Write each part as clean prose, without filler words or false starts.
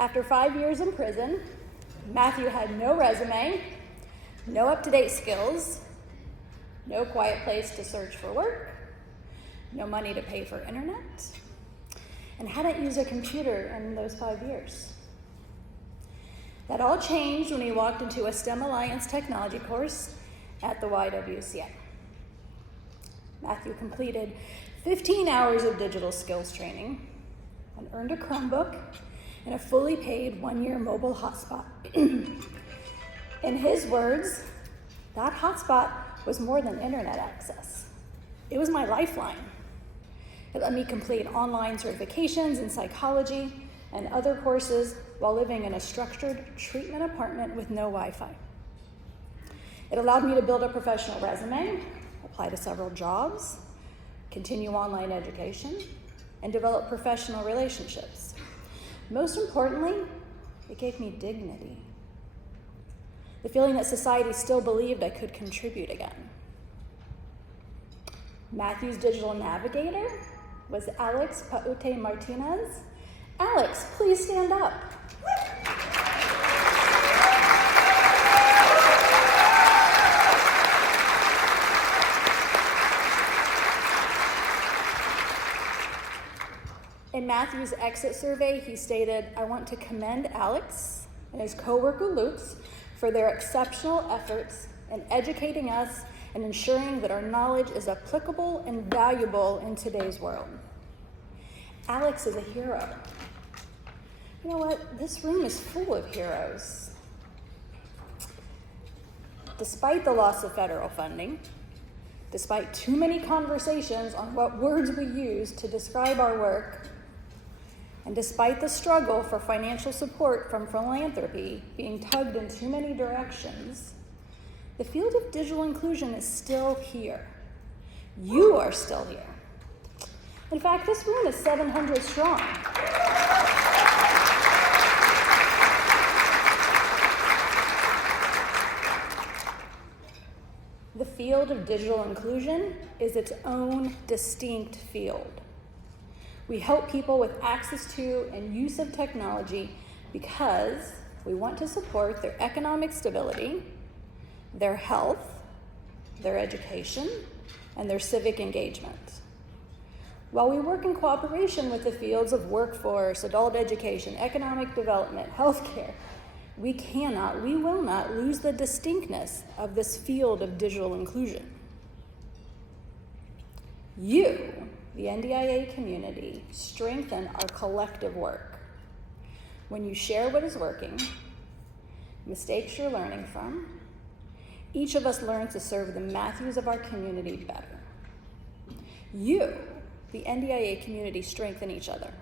After 5 years in prison, Matthew had no resume, no up-to-date skills, no quiet place to search for work, no money to pay for internet, and hadn't used a computer in those 5 years. That all changed when he walked into a STEM Alliance technology course at the YWCA. Matthew completed 15 hours of digital skills training and earned a Chromebook and a fully paid 1-year mobile hotspot. In his words, that hotspot was more than internet access. It was my lifeline. It let me complete online certifications in psychology and other courses while living in a structured treatment apartment with no Wi-Fi. It allowed me to build a professional resume, apply to several jobs, continue online education, and develop professional relationships. Most importantly, it gave me dignity. The feeling that society still believed I could contribute again. Matthew's digital navigator was Alex Paute Martinez. Alex, please stand up. In Matthew's exit survey, he stated, "I want to commend Alex and his coworker Lutz for their exceptional efforts in educating us and ensuring that our knowledge is applicable and valuable in today's world." Alex is a hero. You know what? This room is full of heroes. Despite the loss of federal funding, despite too many conversations on what words we use to describe our work, and despite the struggle for financial support from philanthropy being tugged in too many directions, the field of digital inclusion is still here. You are still here. In fact, this room is 700 strong. The field of digital inclusion is its own distinct field. We help people with access to and use of technology because we want to support their economic stability, their health, their education, and their civic engagement. While we work in cooperation with the fields of workforce, adult education, economic development, healthcare, we will not lose the distinctness of this field of digital inclusion. You, the NDIA community, strengthen our collective work. When you share what is working, mistakes you're learning from, each of us learns to serve the Matthews of our community better. You, the NDIA community, strengthen each other.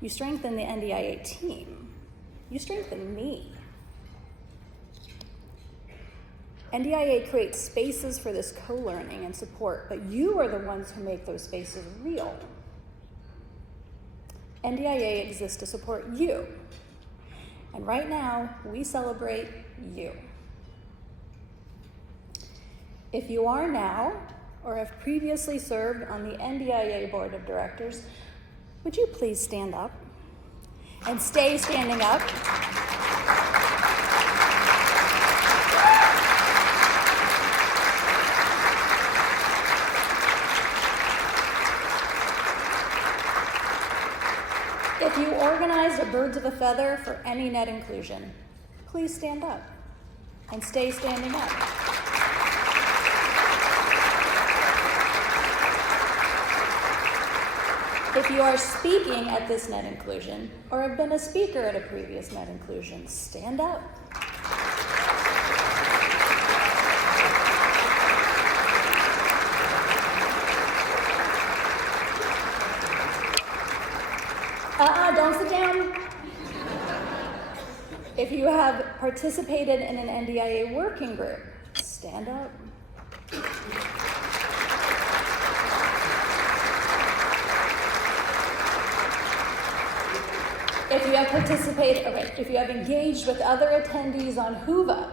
You strengthen the NDIA team. You strengthen me. NDIA creates spaces for this co-learning and support, but you are the ones who make those spaces real. NDIA exists to support you. And right now, we celebrate you. If you are now, or have previously served on the NDIA Board of Directors, would you please stand up and stay standing up? If you organized a birds of a feather for any net inclusion, please stand up and stay standing up. If you are speaking at this net inclusion or have been a speaker at a previous net inclusion, stand up. Don't sit down. If you have participated in an NDIA working group, stand up. If you have engaged with other attendees on Whova,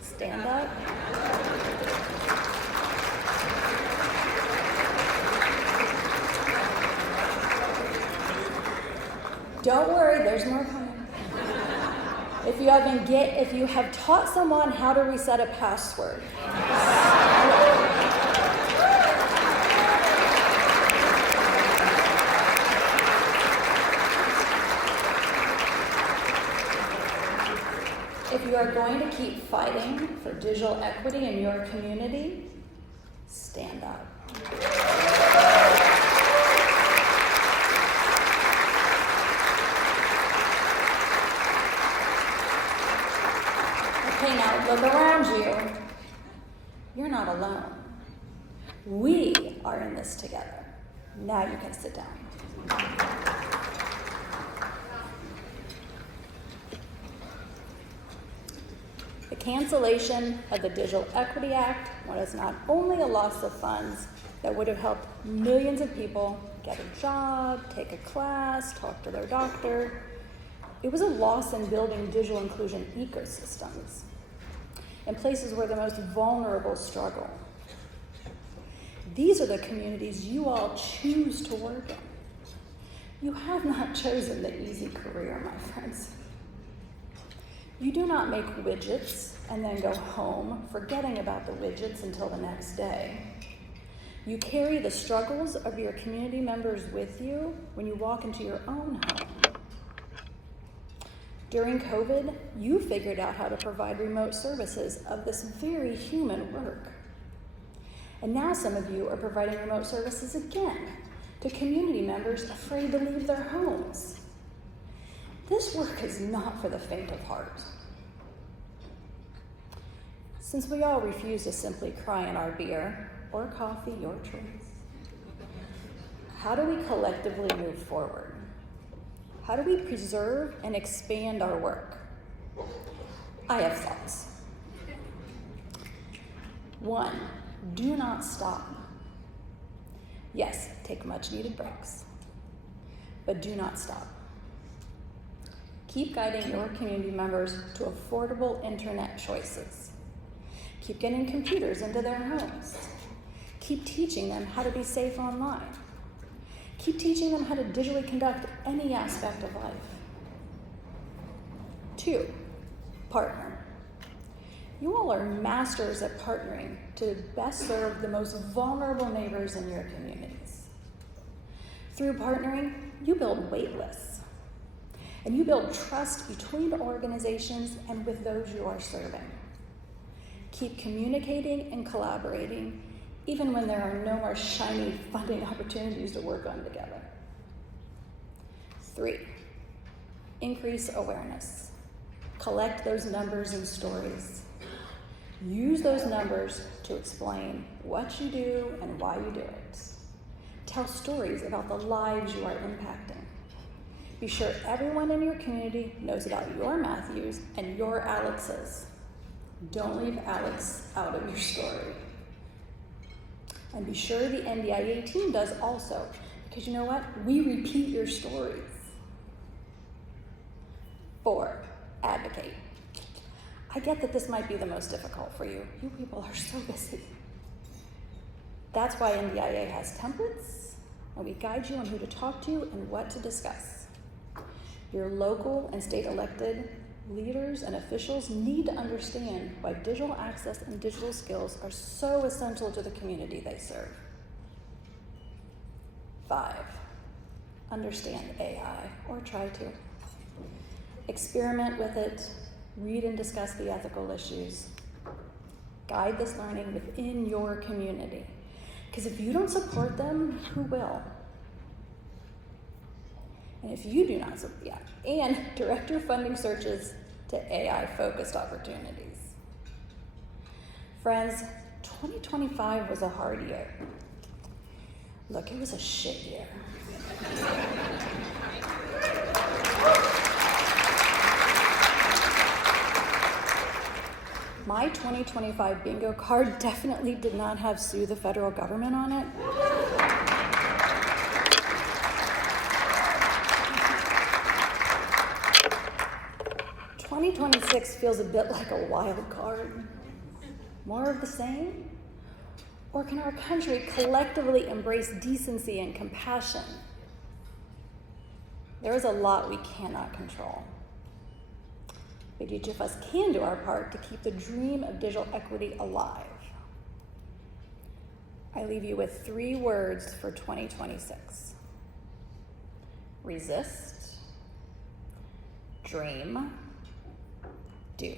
stand up. Don't worry, there's more coming. If you have taught someone how to reset a password, if you are going to keep fighting for digital equity in your community, stand up. Okay, now look around you. You're not alone. We are in this together. Now you can sit down. The cancellation of the Digital Equity Act was not only a loss of funds that would have helped millions of people get a job, take a class, talk to their doctor, it was a loss in building digital inclusion ecosystems in places where the most vulnerable struggle. These are the communities you all choose to work in. You have not chosen the easy career, my friends. You do not make widgets and then go home, forgetting about the widgets until the next day. You carry the struggles of your community members with you when you walk into your own home. During COVID, you figured out how to provide remote services of this very human work. And now some of you are providing remote services again to community members afraid to leave their homes. This work is not for the faint of heart. Since we all refuse to simply cry in our beer or coffee, your choice, how do we collectively move forward? How do we preserve and expand our work? I have thoughts. 1, do not stop. Yes, take much needed breaks, but do not stop. Keep guiding your community members to affordable internet choices. Keep getting computers into their homes. Keep teaching them how to be safe online. Keep teaching them how to digitally conduct any aspect of life. 2, partner. You all are masters at partnering to best serve the most vulnerable neighbors in your communities. Through partnering, you build wait lists, and you build trust between organizations and with those you are serving. Keep communicating and collaborating, even when there are no more shiny funding opportunities to work on together. 3, increase awareness. Collect those numbers and stories. Use those numbers to explain what you do and why you do it. Tell stories about the lives you are impacting. Be sure everyone in your community knows about your Matthews and your Alexes. Don't leave Alex out of your story. And be sure the NDIA team does also, because you know what? We repeat your stories. 4, advocate. I get that this might be the most difficult for you. You people are so busy. That's why NDIA has templates, and we guide you on who to talk to and what to discuss. Your local and state elected leaders and officials need to understand why digital access and digital skills are so essential to the community they serve. 5, understand AI, or try to. Experiment with it, read and discuss the ethical issues. Guide this learning within your community. Because if you don't support them, who will? And if you do not support, and direct your funding searches to AI-focused opportunities. Friends, 2025 was a hard year. Look, it was a shit year. My 2025 bingo card definitely did not have sue the federal government on it. 2026 feels a bit like a wild card. More of the same? Or can our country collectively embrace decency and compassion? There is a lot we cannot control, but each of us can do our part to keep the dream of digital equity alive. I leave you with 3 words for 2026. Resist, dream, do.